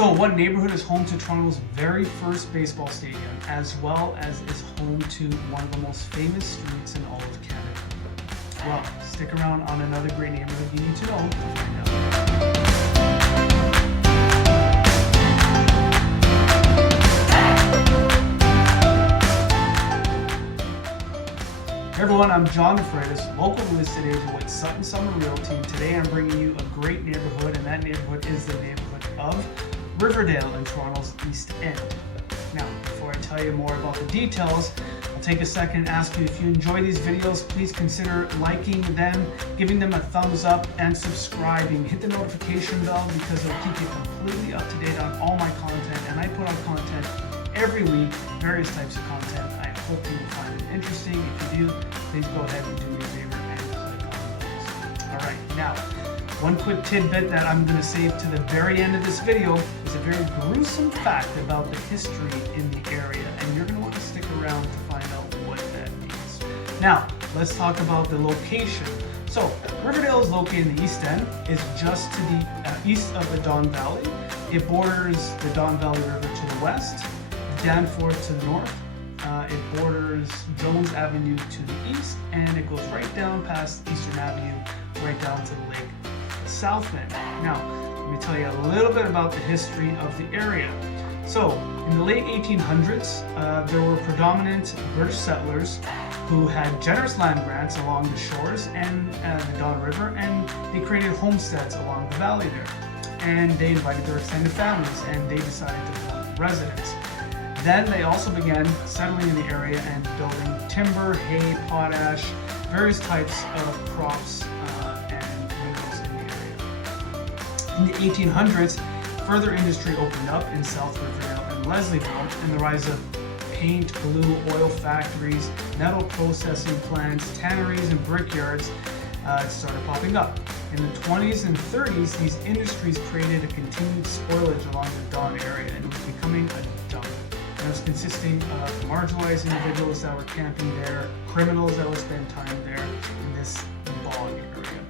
So what neighborhood is home to Toronto's very first baseball stadium, as well as is home to one of the most famous streets in all of Canada? Well, stick around on another great neighborhood you need to know to find out. Hey everyone, I'm John DeFreitas, local real estate agent with Sutton Summer Realty, and today I'm bringing you a great neighborhood, and that neighborhood is the neighborhood of Riverdale in Toronto's East End. Now, before I tell you more about the details, I'll take a second and ask you, if you enjoy these videos, please consider liking them, giving them a thumbs up, and subscribing. Hit the notification bell because it'll keep you completely up to date on all my content, and I put out content every week, various types of content. I hope you will find it interesting. If you do, please go ahead and do me a favor and click on those. All right, now, one quick tidbit that I'm going to save to the very end of this video is a very gruesome fact about the history in the area, and you're going to want to stick around to find out what that means. Now, let's talk about the location. So, Riverdale is located in the East End. It's just to the east of the Don Valley. It borders the Don Valley River to the west, Danforth to the north. It borders Jones Avenue to the east, and it goes right down past Eastern Avenue, right down to the lake south end. Now, let me tell you a little bit about the history of the area. So, in the late 1800s, there were predominant British settlers who had generous land grants along the shores and the Don River, and they created homesteads along the valley there. And they invited their extended families, and they decided to become residents. Then they also began settling in the area and building timber, hay, potash, various types of crops and minerals in the area. In the 1800s, further industry opened up in South Riverdale and Leslieville, and the rise of paint, glue, oil factories, metal processing plants, tanneries, and brickyards started popping up. In the 20s and 30s, these industries created a continued spoilage along the Don area, and it was becoming a dump. And it was consisting of marginalized individuals that were camping there, criminals that would spend time there in this bog area.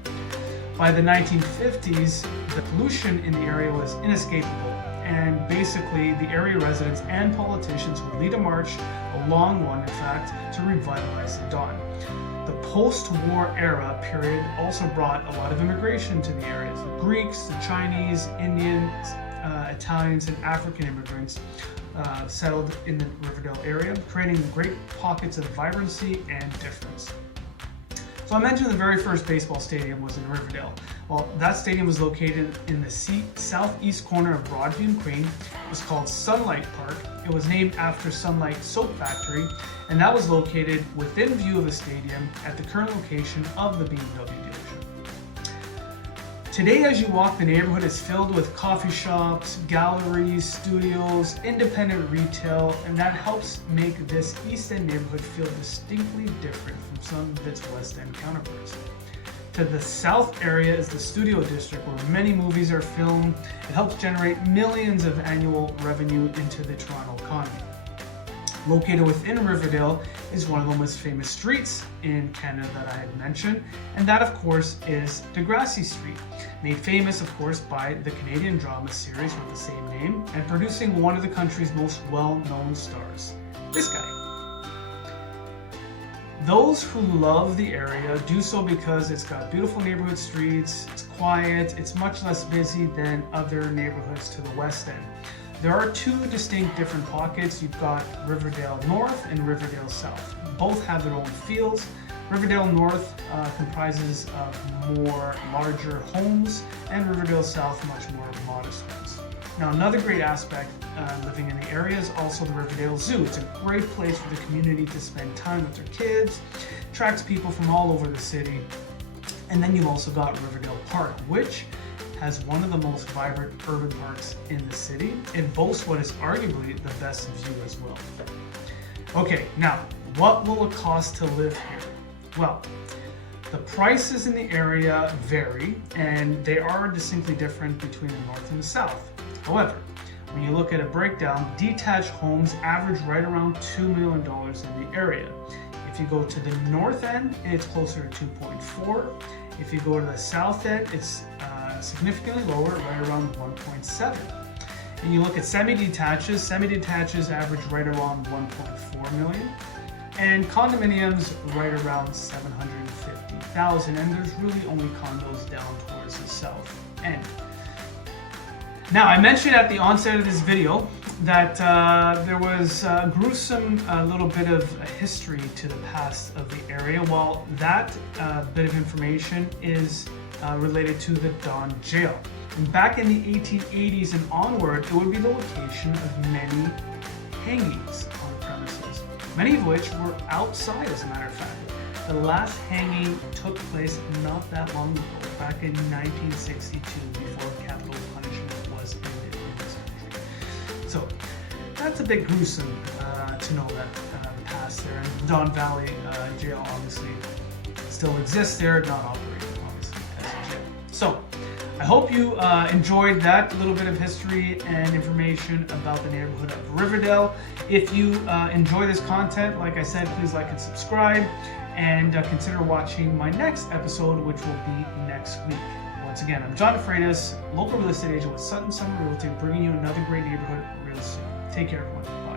By the 1950s, the pollution in the area was inescapable, and basically the area residents and politicians would lead a march, a long one in fact, to revitalize the Don. The post-war era period also brought a lot of immigration to the areas. The Greeks, the Chinese, Indians, Italians, and African immigrants settled in the Riverdale area, creating great pockets of vibrancy and difference. So I mentioned the very first baseball stadium was in Riverdale. Well, that stadium was located in the southeast corner of Broadview and Queen. It was called Sunlight Park. It was named after Sunlight Soap Factory, and that was located within view of the stadium at the current location of the BMW dealership. Today, as you walk, the neighborhood is filled with coffee shops, galleries, studios, independent retail, and that helps make this East End neighborhood feel distinctly different from some of its West End counterparts. To the south area is the studio district, where many movies are filmed. It helps generate millions of annual revenue into the Toronto economy. Located within Riverdale is one of the most famous streets in Canada that I had mentioned, and that of course is Degrassi Street, made famous of course by the Canadian drama series with the same name, and producing one of the country's most well-known stars, this guy. Those who love the area do so because it's got beautiful neighborhood streets, it's quiet, it's much less busy than other neighborhoods to the west end. There are two distinct different pockets. You've got Riverdale North and Riverdale South. Both have their own feels. Riverdale North comprises of more larger homes, and Riverdale South much more modest homes. Now, another great aspect living in the area is also the Riverdale Zoo. It's a great place for the community to spend time with their kids, attracts people from all over the city. And then you've also got Riverdale Park, which has one of the most vibrant urban parks in the city. It boasts what is arguably the best view as well. Okay, now, what will it cost to live here? Well, the prices in the area vary, and they are distinctly different between the north and the south. However, when you look at a breakdown, detached homes average right around $2 million in the area. If you go to the north end, it's closer to 2.4. If you go to the south end, it's significantly lower, right around 1.7. And you look at semi-detaches average right around 1.4 million. And condominiums right around 750,000. And there's really only condos down towards the south end. Now, I mentioned at the onset of this video that there was a gruesome little bit of history to the past of the area. Well, that bit of information is related to the Don Jail. And back in the 1880s and onward, it would be the location of many hangings on the premises, many of which were outside, as a matter of fact. The last hanging took place not that long ago, back in 1962, before capital punishment was ended in this country. So that's a bit gruesome to know that the past there. And Don Valley Jail obviously still exists there, not operating obviously as a jail. So I hope you enjoyed that little bit of history and information about the neighborhood of Riverdale. If you enjoy this content, like I said, please like and subscribe, and consider watching my next episode, which will be next week. Once again, I'm John Freitas, local real estate agent with Sutton Summer Realty, bringing you another great neighborhood real soon. Take care, everyone. Bye.